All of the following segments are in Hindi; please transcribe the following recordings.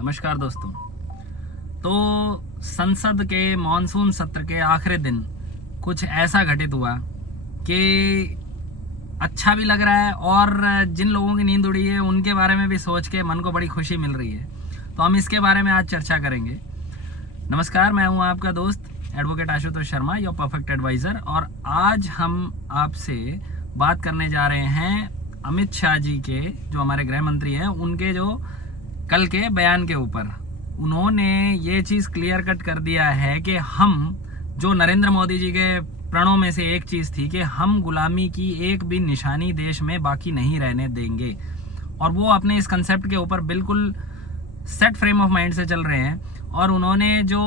नमस्कार दोस्तों। तो संसद के मॉनसून सत्र के आखिरी दिन कुछ ऐसा घटित हुआ कि अच्छा भी लग रहा है और जिन लोगों की नींद उड़ी है उनके बारे में भी सोच के मन को बड़ी खुशी मिल रही है। तो हम इसके बारे में आज चर्चा करेंगे। नमस्कार, मैं हूं आपका दोस्त advocate Ashutosh Sharma, your perfect advisor. और आज हम आपसे बात करने जा रहे हैं अमित शाह जी के, जो हमारे गृह मंत्री हैं, उनके जो कल के बयान के ऊपर। उन्होंने ये चीज़ क्लियर कट कर दिया है कि हम, जो नरेंद्र मोदी जी के प्रणों में से एक चीज़ थी कि हम गुलामी की एक भी निशानी देश में बाकी नहीं रहने देंगे, और वो अपने इस कंसेप्ट के ऊपर बिल्कुल सेट फ्रेम ऑफ माइंड से चल रहे हैं। और उन्होंने जो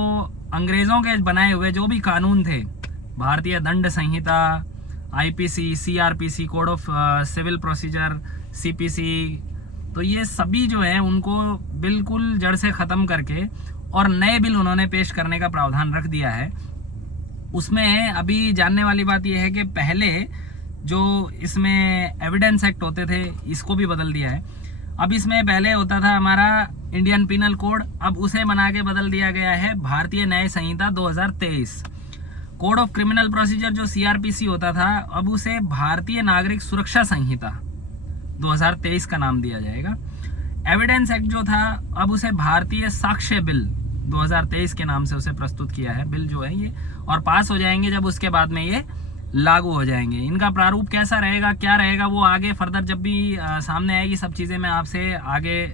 अंग्रेज़ों के बनाए हुए जो भी कानून थे, भारतीय दंड संहिता, IPC, CrPC, code of civil procedure, CPC, तो ये सभी जो है उनको बिल्कुल जड़ से ख़त्म करके और नए बिल उन्होंने पेश करने का प्रावधान रख दिया है। उसमें अभी जानने वाली बात यह है कि पहले जो इसमें एविडेंस एक्ट होते थे, इसको भी बदल दिया है। अब इसमें पहले होता था हमारा इंडियन पिनल कोड, अब उसे बना के बदल दिया गया है भारतीय न्याय संहिता 2023। कोड ऑफ क्रिमिनल प्रोसीजर जो सीआरपीसी होता था, अब उसे भारतीय नागरिक सुरक्षा संहिता 2023 का नाम दिया जाएगा। एविडेंस एक्ट जो था, अब उसे भारतीय साक्ष्य बिल 2023 के नाम से उसे प्रस्तुत किया है। बिल जो है ये और पास हो जाएंगे जब उसके बाद में ये लागू हो जाएंगे। इनका प्रारूप कैसा रहेगा, क्या रहेगा, वो आगे फर्दर जब भी सामने आएगी सब चीज़ें मैं आपसे आगे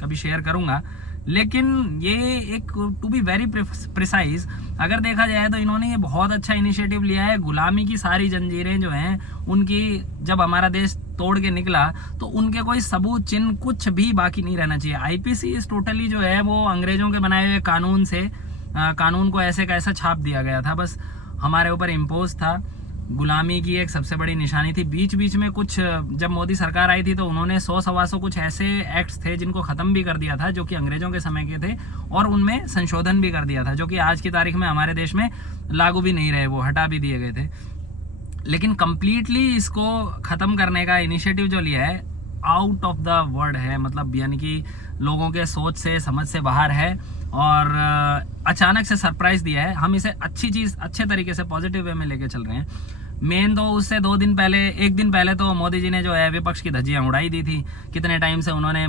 कभी शेयर करूंगा। लेकिन ये एक टू बी वेरी प्रिसाइज अगर देखा जाए तो इन्होंने ये बहुत अच्छा इनिशिएटिव लिया है। गुलामी की सारी जंजीरें जो हैं उनकी, जब हमारा देश तोड़ के निकला तो उनके कोई सबूत चिन्ह कुछ भी बाकी नहीं रहना चाहिए। आईपीसी इस टोटली जो है वो अंग्रेजों के बनाए हुए कानून से कानून को ऐसे का ऐसा छाप दिया गया था, बस हमारे ऊपर इम्पोज था। गुलामी की एक सबसे बड़ी निशानी थी। बीच बीच में कुछ, जब मोदी सरकार आई थी तो उन्होंने 100-125 कुछ ऐसे एक्ट्स थे जिनको ख़त्म भी कर दिया था, जो कि अंग्रेज़ों के समय के थे, और उनमें संशोधन भी कर दिया था, जो कि आज की तारीख में हमारे देश में लागू भी नहीं रहे, वो हटा भी दिए गए थे। लेकिन कम्प्लीटली इसको ख़त्म करने का इनिशिएटिव जो लिया है, आउट ऑफ द वर्ड है, मतलब यानी कि लोगों के सोच से समझ से बाहर है और अचानक से सरप्राइज़ दिया है। हम इसे अच्छी चीज़, अच्छे तरीके से पॉजिटिव वे में लेके चल रहे हैं। मेन तो उससे एक दिन पहले तो मोदी जी ने जो है विपक्ष की धज्जियां उड़ाई दी थी। कितने टाइम से उन्होंने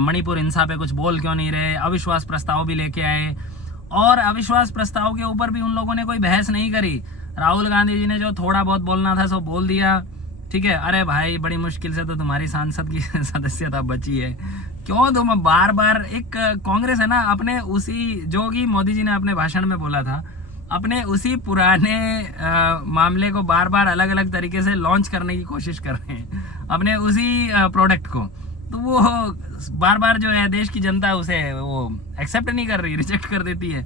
मणिपुर हिंसा पे कुछ बोल क्यों नहीं रहे, अविश्वास प्रस्ताव भी लेके आए, और अविश्वास प्रस्ताव के ऊपर भी उन लोगों ने कोई बहस नहीं करी। राहुल गांधी जी ने जो थोड़ा बहुत बोलना था सो बोल दिया, ठीक है। अरे भाई, बड़ी मुश्किल से तो तुम्हारी सांसद की सदस्यता बची है, क्यों तुम बार बार, एक कांग्रेस है ना, अपने उसी, जो कि मोदी जी ने अपने भाषण में बोला था, अपने उसी पुराने मामले को बार बार अलग अलग तरीके से लॉन्च करने की कोशिश कर रहे हैं, अपने उसी प्रोडक्ट को। तो वो बार बार जो है देश की जनता उसे वो एक्सेप्ट नहीं कर रही, रिजेक्ट कर देती है।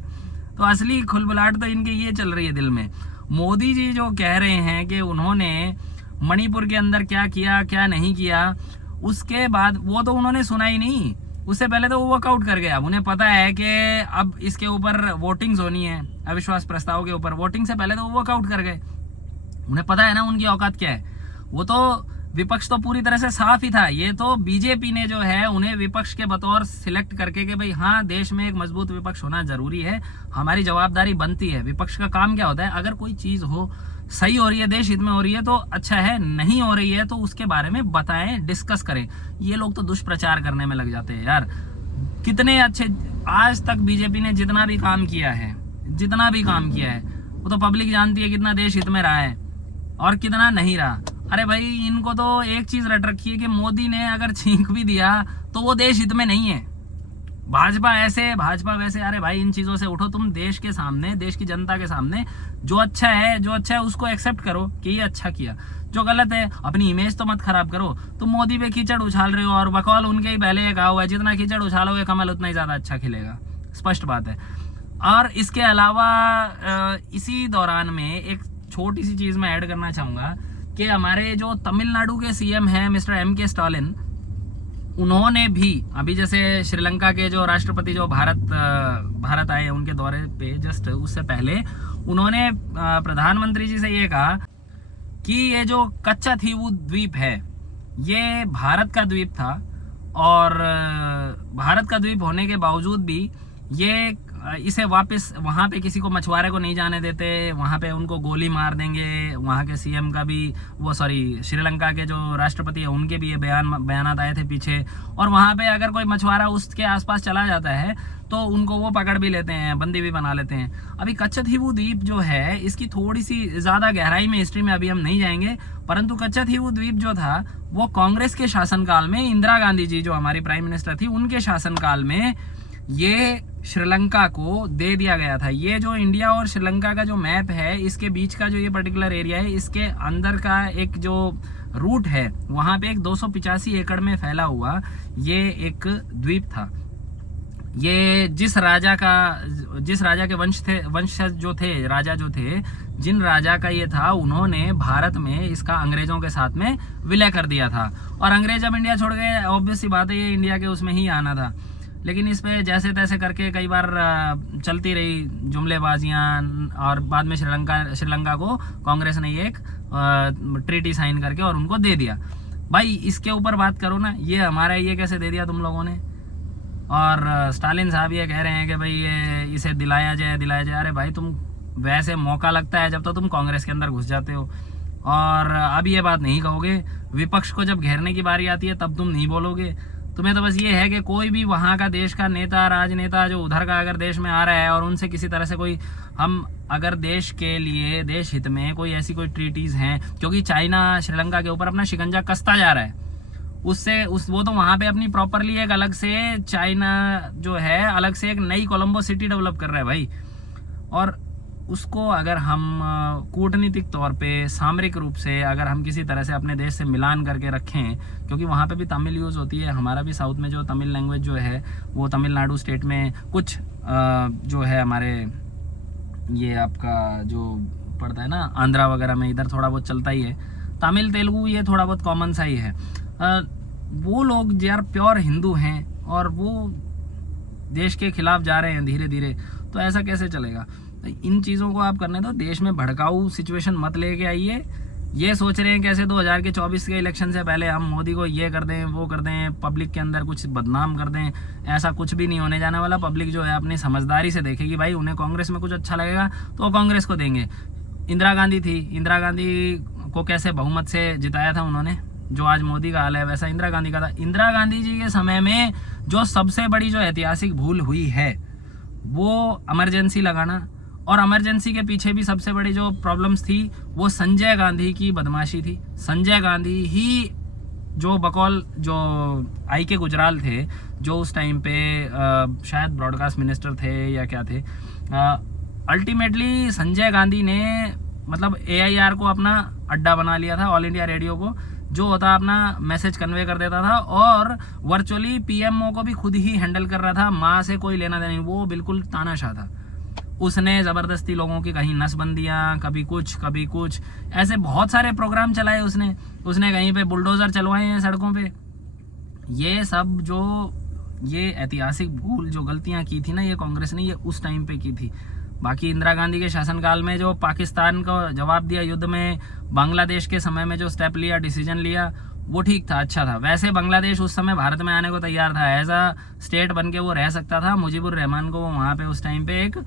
तो असली खुलबुलाहट तो इनके ये चल रही है दिल में। मोदी जी जो कह रहे हैं कि उन्होंने मणिपुर के अंदर क्या किया क्या नहीं किया, उसके बाद वो तो उन्होंने सुना ही नहीं, उससे पहले तो वो वर्कआउट कर गया। उन्हें पता है कि अब इसके ऊपर वोटिंग्स होनी है, अविश्वास प्रस्ताव के ऊपर वोटिंग से पहले तो वो वर्कआउट कर गए। उन्हें पता है ना उनकी औकात क्या है। वो तो विपक्ष तो पूरी तरह से साफ ही था। ये तो बीजेपी ने जो है उन्हें विपक्ष के बतौर सिलेक्ट करके कि भाई हाँ, देश में एक मजबूत विपक्ष होना जरूरी है, हमारी जवाबदारी बनती है। विपक्ष का काम क्या होता है, अगर कोई चीज़ हो, सही हो रही है, देश हित में हो रही है तो अच्छा है, नहीं हो रही है तो उसके बारे में बताएं, डिस्कस करें। ये लोग तो दुष्प्रचार करने में लग जाते हैं यार। कितने अच्छे, आज तक बीजेपी ने जितना भी काम किया है वो तो पब्लिक जानती है कितना देश हित में रहा है और कितना नहीं रहा। अरे भाई, इनको तो एक चीज रट रखी है कि मोदी ने अगर छींक भी दिया तो वो देश हित में नहीं है। भाजपा ऐसे, भाजपा वैसे। अरे भाई, इन चीजों से उठो। तुम देश के सामने, देश की जनता के सामने जो अच्छा है उसको एक्सेप्ट करो कि ये अच्छा किया। जो गलत है, अपनी इमेज तो मत खराब करो। तुम मोदी पे कीचड़ उछाल रहे हो, और बकौल उनके ही पहले कहा हुआ है, जितना कीचड़ उछालोगे कमल उतना ही ज्यादा अच्छा खिलेगा। स्पष्ट बात है। और इसके अलावा इसी दौरान में एक छोटी सी चीज मैं ऐड करना चाहूंगा कि हमारे जो तमिलनाडु के सीएम हैं मिस्टर M.K. स्टालिन, उन्होंने भी अभी, जैसे श्रीलंका के जो राष्ट्रपति जो भारत आए उनके दौरे पे जस्ट उससे पहले, उन्होंने प्रधानमंत्री जी से ये कहा कि ये जो कच्चा थीवू द्वीप है ये भारत का द्वीप था और भारत का द्वीप होने के बावजूद भी ये इसे वापस वहाँ पे किसी को मछुआरे को नहीं जाने देते, वहाँ पे उनको गोली मार देंगे। वहाँ के सीएम का भी श्रीलंका के जो राष्ट्रपति है उनके भी ये बयानात आए थे पीछे। और वहाँ पे अगर कोई मछुआरा उसके आसपास चला जाता है तो उनको वो पकड़ भी लेते हैं, बंदी भी बना लेते हैं। अभी कच्छथीवु द्वीप जो है इसकी थोड़ी सी ज़्यादा गहराई में हिस्ट्री में अभी हम नहीं जाएंगे, परंतु कच्छथीवु द्वीप जो था वो कांग्रेस के शासनकाल में, इंदिरा गांधी जी जो हमारी प्राइम मिनिस्टर थी उनके शासनकाल में ये श्रीलंका को दे दिया गया था। ये जो इंडिया और श्रीलंका का जो मैप है, इसके बीच का जो ये पर्टिकुलर एरिया है, इसके अंदर का एक जो रूट है वहाँ पे एक 285 एकड़ में फैला हुआ ये एक द्वीप था। ये जिस राजा के वंशज जो थे, राजा जो थे, जिन राजा का ये था, उन्होंने भारत में इसका अंग्रेजों के साथ में विलय कर दिया था। और अंग्रेज जब इंडिया छोड़ गए, ऑब्वियस सी बात है ये इंडिया के उसमें ही आना था। लेकिन इस पे जैसे तैसे करके कई बार चलती रही जुमलेबाजियाँ, और बाद में श्रीलंका को कांग्रेस ने एक ट्रीटी साइन करके और उनको दे दिया। भाई इसके ऊपर बात करो ना, ये हमारा ये कैसे दे दिया तुम लोगों ने। और स्टालिन साहब ये कह रहे हैं कि भाई ये इसे दिलाया जाए। अरे भाई तुम वैसे मौका लगता है जब तो तुम कांग्रेस के अंदर घुस जाते हो, और अब ये बात नहीं कहोगे। विपक्ष को जब घेरने की बारी आती है तब तुम नहीं बोलोगे। तुम्हें तो बस ये है कि कोई भी वहाँ का देश का नेता, राजनेता जो उधर का अगर देश में आ रहा है और उनसे किसी तरह से कोई, हम अगर देश के लिए, देश हित में कोई ऐसी कोई ट्रीटीज़ हैं, क्योंकि चाइना श्रीलंका के ऊपर अपना शिकंजा कसता जा रहा है, वो तो वहाँ पे अपनी प्रॉपरली एक अलग से, चाइना जो है अलग से एक नई कोलंबो सिटी डेवलप कर रहा है भाई। और उसको अगर हम कूटनीतिक तौर पे, सामरिक रूप से अगर हम किसी तरह से अपने देश से मिलान करके रखें, क्योंकि वहाँ पे भी तमिल यूज़ होती है, हमारा भी साउथ में जो तमिल लैंग्वेज जो है वो तमिलनाडु स्टेट में कुछ जो है हमारे ये आपका जो पड़ता है ना आंध्रा वगैरह में, इधर थोड़ा बहुत चलता ही है। तमिल तेलुगु ये थोड़ा बहुत कॉमन सा ही है। वो लोग यार प्योर हिंदू हैं और वो देश के खिलाफ जा रहे हैं धीरे धीरे, तो ऐसा कैसे चलेगा। इन चीज़ों को आप करने दो, देश में भड़काऊ सिचुएशन मत लेके आइए। ये सोच रहे हैं कैसे 2024 के इलेक्शन से पहले हम मोदी को ये कर दें, वो कर दें, पब्लिक के अंदर कुछ बदनाम कर दें, ऐसा कुछ भी नहीं होने जाने वाला। पब्लिक जो है अपनी समझदारी से देखेगी, भाई उन्हें कांग्रेस में कुछ अच्छा लगेगा तो कांग्रेस को देंगे। इंदिरा गांधी थी, इंदिरा गांधी को कैसे बहुमत से जिताया था उन्होंने, जो आज मोदी का हाल है वैसा इंदिरा गांधी का था। इंदिरा गांधी जी के समय में जो सबसे बड़ी जो ऐतिहासिक भूल हुई है वो इमरजेंसी लगाना, और इमरजेंसी के पीछे भी सबसे बड़ी जो प्रॉब्लम्स थी वो संजय गांधी की बदमाशी थी। संजय गांधी ही जो बकौल जो आई के गुजराल थे, जो उस टाइम पे शायद ब्रॉडकास्ट मिनिस्टर थे या क्या थे, अल्टीमेटली संजय गांधी ने मतलब AIR को अपना अड्डा बना लिया था, ऑल इंडिया रेडियो को, जो होता अपना मैसेज कन्वे कर देता था, और वर्चुअली PMO को भी खुद ही हैंडल कर रहा था, माँ से कोई लेना देना नहीं, वो बिल्कुल तानाशाह था। उसने ज़बरदस्ती लोगों की कहीं नसबंदियाँ, कभी कुछ ऐसे बहुत सारे प्रोग्राम चलाए उसने कहीं पे बुलडोज़र चलवाए हैं सड़कों पे। ये सब जो ये ऐतिहासिक भूल, जो गलतियाँ की थी ना ये कांग्रेस ने, ये उस टाइम पे की थी। बाकी इंदिरा गांधी के शासनकाल में जो पाकिस्तान को जवाब दिया युद्ध में, बांग्लादेश के समय में जो स्टेप लिया, डिसीजन लिया, वो ठीक था, अच्छा था। वैसे बांग्लादेश उस समय भारत में आने को तैयार था, एज अ स्टेट बन के वो रह सकता था। मुजीबुर रहमान को वहाँ पे उस टाइम पे एक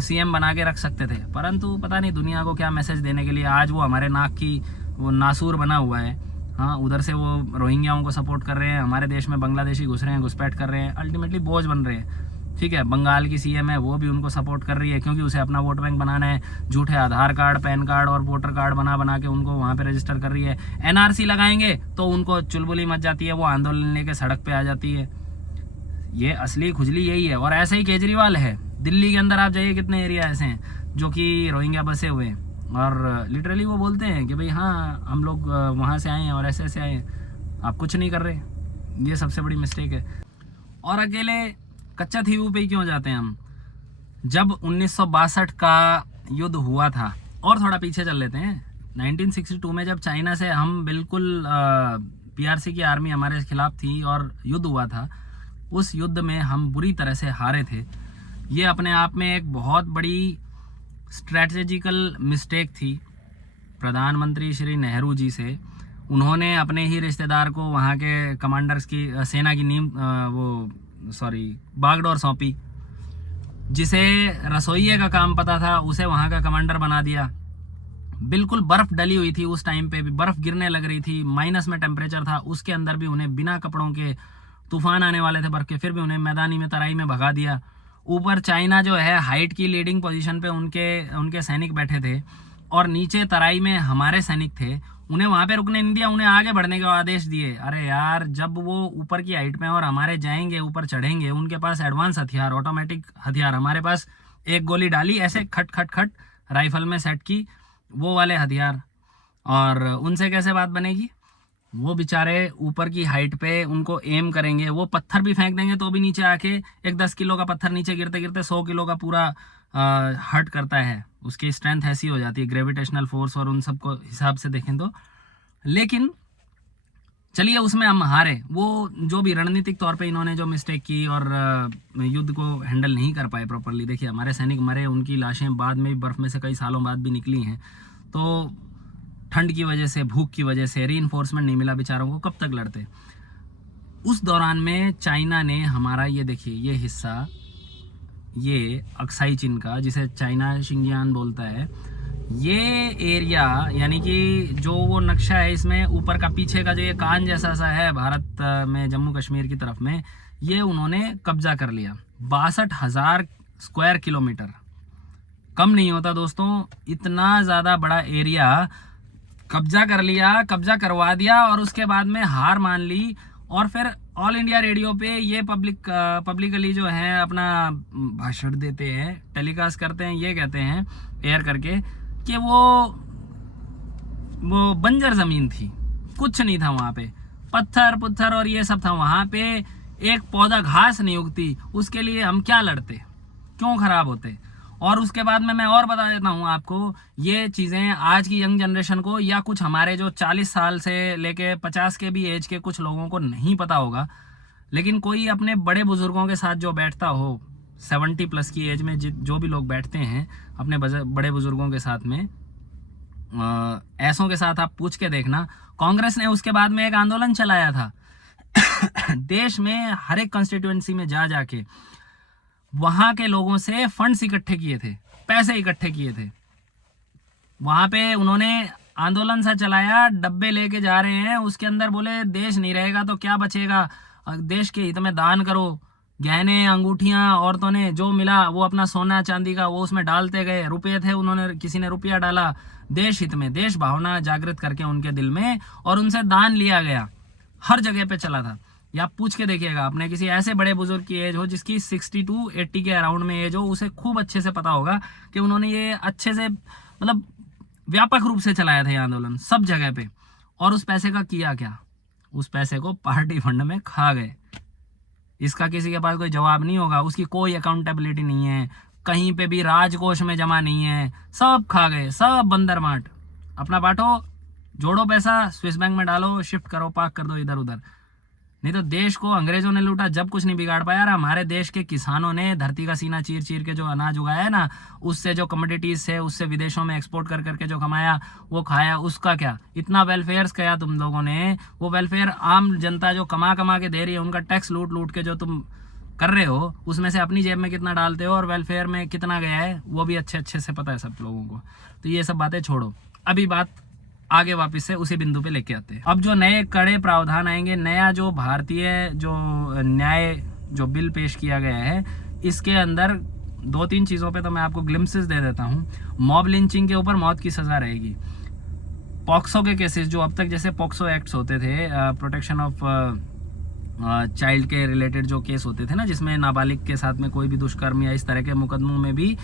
CM बना के रख सकते थे, परंतु पता नहीं दुनिया को क्या मैसेज देने के लिए आज वो हमारे नाक की वो नासूर बना हुआ है। हाँ, उधर से वो रोहिंग्याओं को सपोर्ट कर रहे हैं, हमारे देश में बांग्लादेशी घुस रहे हैं, घुसपैठ कर रहे हैं, अल्टीमेटली बोझ बन रहे हैं। ठीक है, बंगाल की CM है, वो भी उनको सपोर्ट कर रही है क्योंकि उसे अपना वोट बैंक बनाना है। झूठे आधार कार्ड, पैन कार्ड और वोटर कार्ड बना के उनको वहाँ पे रजिस्टर कर रही है। NRC लगाएंगे तो उनको चुलबुली मच जाती है, वो आंदोलन लेके सड़क पे आ जाती है। ये असली खुजली यही है। और ऐसे ही केजरीवाल है, दिल्ली के अंदर आप जाइए, कितने एरिया ऐसे हैं जो कि रोहिंग्या बसे हुए हैं, और लिटरली वो बोलते हैं कि भाई हाँ हम लोग वहाँ से आए हैं और ऐसे आए हैं, आप कुछ नहीं कर रहे। ये सबसे बड़ी मिस्टेक है। और अकेले कच्छथीवु पे ही क्यों जाते हैं हम, जब 1962 का युद्ध हुआ था, और थोड़ा पीछे चल लेते हैं, 1962 में जब चाइना से हम बिल्कुल PRC की आर्मी हमारे खिलाफ थी और युद्ध हुआ था, उस युद्ध में हम बुरी तरह से हारे थे। ये अपने आप में एक बहुत बड़ी स्ट्रैटेजिकल मिस्टेक थी प्रधानमंत्री श्री नेहरू जी से, उन्होंने अपने ही रिश्तेदार को वहाँ के कमांडर्स की सेना की नींव बागडोर सौंपी। जिसे रसोइये का काम पता था उसे वहाँ का कमांडर बना दिया। बिल्कुल बर्फ डली हुई थी, उस टाइम पे भी बर्फ गिरने लग रही थी, माइनस में टेम्परेचर था, उसके अंदर भी उन्हें बिना कपड़ों के, तूफान आने वाले थे बर्फ के, फिर भी उन्हें मैदानी में तराई में भगा दिया। ऊपर चाइना जो है हाइट की लीडिंग पोजीशन पे उनके सैनिक बैठे थे और नीचे तराई में हमारे सैनिक थे। उन्हें वहाँ पे रुकने नहीं दिया, उन्हें आगे बढ़ने के आदेश दिए। अरे यार, जब वो ऊपर की हाइट में और हमारे जाएंगे, ऊपर चढ़ेंगे, उनके पास एडवांस हथियार, ऑटोमेटिक हथियार, हमारे पास एक गोली डाली ऐसे खट खट खट राइफल में सेट की, वो वाले हथियार, और उनसे कैसे बात बनेगी। वो बेचारे ऊपर की हाइट पे उनको एम करेंगे, वो पत्थर भी फेंक देंगे तो भी नीचे आके एक 10 किलो का पत्थर नीचे गिरते गिरते 100 किलो का पूरा हर्ट करता है। उसकी स्ट्रेंथ ऐसी हो जाती है, ग्रेविटेशनल फोर्स और उन सब को हिसाब से देखें तो। लेकिन चलिए, उसमें हम हारे। वो जो भी रणनीतिक तौर पे इन्होंने जो मिस्टेक की और युद्ध को हैंडल नहीं कर पाए प्रॉपरली। देखिए, हमारे सैनिक मरे, उनकी लाशें बाद में बर्फ में से कई सालों बाद भी निकली हैं। तो ठंड की वजह से, भूख की वजह से, रीइंफोर्समेंट नहीं मिला बेचारों को, कब तक लड़ते। उस दौरान में चाइना ने हमारा, ये देखिए ये हिस्सा, ये अक्साई चीन का, जिसे चाइना शिंजियान बोलता है, ये एरिया, यानी कि जो वो नक्शा है इसमें ऊपर का पीछे का जो ये कान जैसा सा है भारत में, जम्मू कश्मीर की तरफ में, ये उन्होंने कब्जा कर लिया। 62,000 स्क्वायर किलोमीटर, कम नहीं होता दोस्तों। इतना ज़्यादा बड़ा एरिया कब्जा कर लिया, कब्जा करवा दिया, और उसके बाद में हार मान ली। और फिर ऑल इंडिया रेडियो पे ये पब्लिकली जो है अपना भाषण देते हैं, टेलीकास्ट करते हैं, ये कहते हैं एयर करके कि वो बंजर ज़मीन थी, कुछ नहीं था वहाँ पे, पत्थर पुत्थर और ये सब था वहाँ पे, एक पौधा घास नहीं उगती, उसके लिए हम क्या लड़ते, क्यों खराब होते। और उसके बाद में मैं और बता देता हूँ आपको, ये चीज़ें आज की यंग जनरेशन को, या कुछ हमारे जो 40 साल से लेके 50 के भी एज के कुछ लोगों को नहीं पता होगा। लेकिन कोई अपने बड़े बुजुर्गों के साथ जो बैठता हो, 70 प्लस की एज में जो भी लोग बैठते हैं अपने बड़े बुजुर्गों के साथ में, ऐसों के साथ आप पूछ के देखना। कांग्रेस ने उसके बाद में एक आंदोलन चलाया था देश में हर एक कंस्टिट्यूएंसी में जाके वहां के लोगों से फंड्स इकट्ठे किए थे, पैसे इकट्ठे किए थे। वहां पे उन्होंने आंदोलन सा चलाया, डब्बे लेके जा रहे हैं, उसके अंदर बोले देश नहीं रहेगा तो क्या बचेगा, देश के हित में दान करो। गहने, अंगूठियां, औरतों ने जो मिला वो अपना सोना चांदी का वो उसमें डालते गए। रुपये थे, उन्होंने, किसी ने रुपया डाला, देश हित में, देश भावना जागृत करके उनके दिल में, और उनसे दान लिया गया। हर जगह पे चला था। या आप पूछ के देखिएगा, अपने किसी ऐसे बड़े बुजुर्ग की एज हो जिसकी 60 to 80 के अराउंड में एज हो, उसे खूब अच्छे से पता होगा कि उन्होंने ये अच्छे से, मतलब व्यापक रूप से चलाया था ये आंदोलन सब जगह पे। और उस पैसे का किया क्या, उस पैसे को पार्टी फंड में खा गए। इसका किसी के पास कोई जवाब नहीं होगा, उसकी कोई अकाउंटेबिलिटी नहीं है, कहीं पे भी राजकोष में जमा नहीं है, सब खा गए, सब बंदर माट। अपना बांटो, जोड़ो पैसा, स्विस बैंक में डालो, शिफ्ट करो, पार्क कर दो इधर उधर। नहीं तो देश को अंग्रेजों ने लूटा, जब कुछ नहीं बिगाड़ पाया। हमारे देश के किसानों ने धरती का सीना चीर चीर के जो अनाज उगाया है ना, उससे जो कमोडिटीज से, उससे विदेशों में एक्सपोर्ट कर करके जो कमाया वो खाया, उसका क्या। इतना वेलफेयर किया तुम लोगों ने, वो वेलफेयर आम जनता जो कमा के दे रही है, उनका टैक्स लूट लूट के जो तुम कर रहे हो, उसमें से अपनी जेब में कितना डालते हो और वेलफेयर में कितना गया है, वो भी अच्छे से पता है सब लोगों को। तो ये सब बातें छोड़ो, अभी बात आगे वापस से उसी बिंदु पे लेके आते हैं। अब जो नए कड़े प्रावधान आएंगे, नया जो भारतीय जो न्याय जो बिल पेश किया गया है, इसके अंदर 2-3 चीज़ों पे तो मैं आपको ग्लिम्सेस दे देता हूँ। मॉब लिंचिंग के ऊपर मौत की सज़ा रहेगी। पॉक्सो के केसेस जो अब तक, जैसे पॉक्सो एक्ट्स होते थे, प्रोटेक्शन ऑफ चाइल्ड के रिलेटेड जो केस होते थे ना, जिसमें नाबालिग के साथ में कोई भी दुष्कर्म या इस तरह के मुकदमों में भी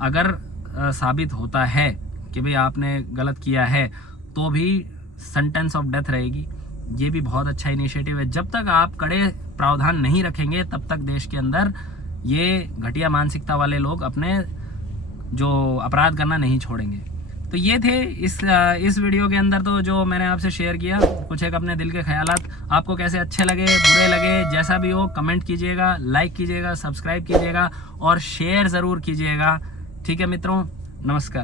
अगर साबित होता है कि भाई आपने गलत किया है, तो भी सेंटेंस ऑफ डेथ रहेगी। ये भी बहुत अच्छा इनिशिएटिव है। जब तक आप कड़े प्रावधान नहीं रखेंगे, तब तक देश के अंदर ये घटिया मानसिकता वाले लोग अपने जो अपराध करना नहीं छोड़ेंगे। तो ये थे इस वीडियो के अंदर तो जो मैंने आपसे शेयर किया, कुछ एक अपने दिल के ख्यालात। आपको कैसे अच्छे लगे, बुरे लगे, जैसा भी हो, कमेंट कीजिएगा, लाइक कीजिएगा, सब्सक्राइब कीजिएगा और शेयर ज़रूर कीजिएगा। ठीक है मित्रों, नमस्कार।